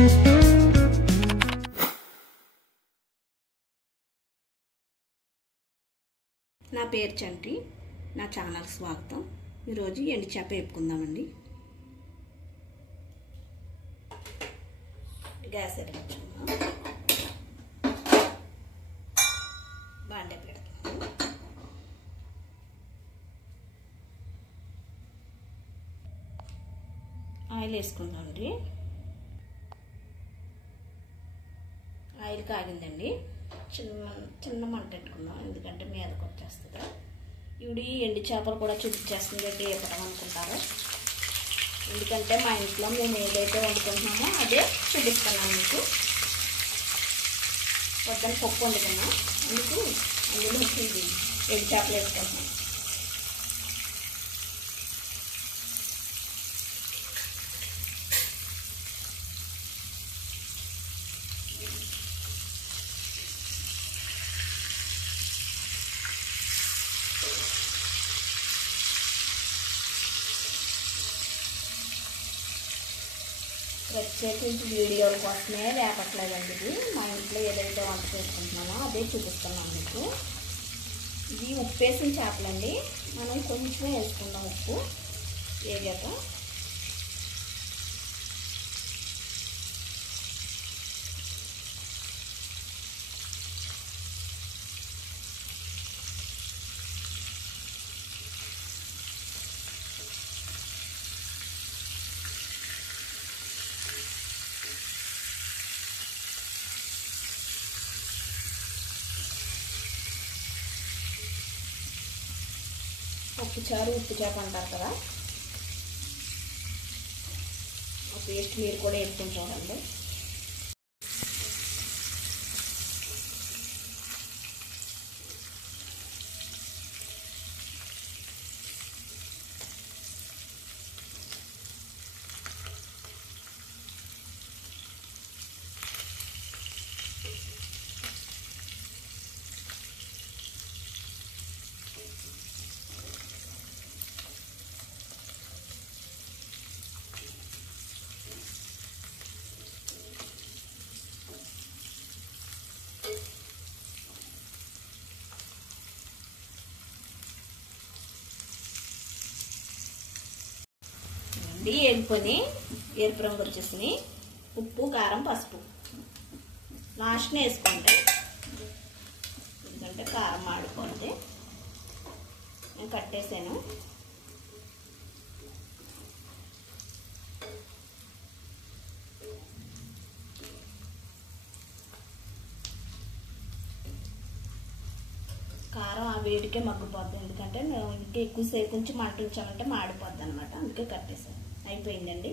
నా పేరు చంటి, నా ఛానల్ స్వాగతం. ఈరోజు ఎండు చేప వేపుకుందామండి. గ్యాస్ ఎట్టుకుందాం, బాండే పెడతాము. ఆయిల్ వేసుకుందామండి. ఆయిల్ కాగిందండి. చిన్న మంట పెట్టుకుందాం, ఎందుకంటే మీదకి వచ్చేస్తుంది. ఇవి ఎండు చేపలు కూడా చూపించేస్తుంది అంటే వేపడం అనుకుంటారు. ఎందుకంటే మా ఇంట్లో మేము ఏదైతే వండుకుంటున్నామో అదే చూపిస్తున్నాం మీకు. పొద్దున్న పప్పు వండుకున్నాం, అందుకు అందులో ఇది ఎండు చేపలు వేసుకుంటున్నాం. ప్రత్యేకించి వీడియోల కోసమే వేపట్లేదండి. ఇది మా ఇంట్లో ఏదైతే వంట చేసుకుంటున్నామో అదే చూపిస్తున్నాం మీకు. ఇది ఉప్పు వేసిన చేపలండి. మనం కొంచెమే వేసుకుందాం ఉప్పు వేగాక. ఉప్పు చారు ఉప్పు చేప అంటారు కదా, ఆ పేస్ట్ మీరు కూడా వేసుకుని చూడండి. వేపుకొని ఎరుపు రంగు వచ్చేసి ఉప్పు కారం పసుపు లాస్ట్ని వేసుకుంటే, ఎందుకంటే కారం మాడిపోతే. నేను కట్టేసాను. కారం ఆ వేడికే మగ్గిపోద్ది, ఎందుకంటే ఇంకా ఎక్కువసేపు కొంచెం మంట ఉంచాలంటే మాడిపోద్ది అనమాట. అందుకే కట్టేసాను. అయిపోయిందండి.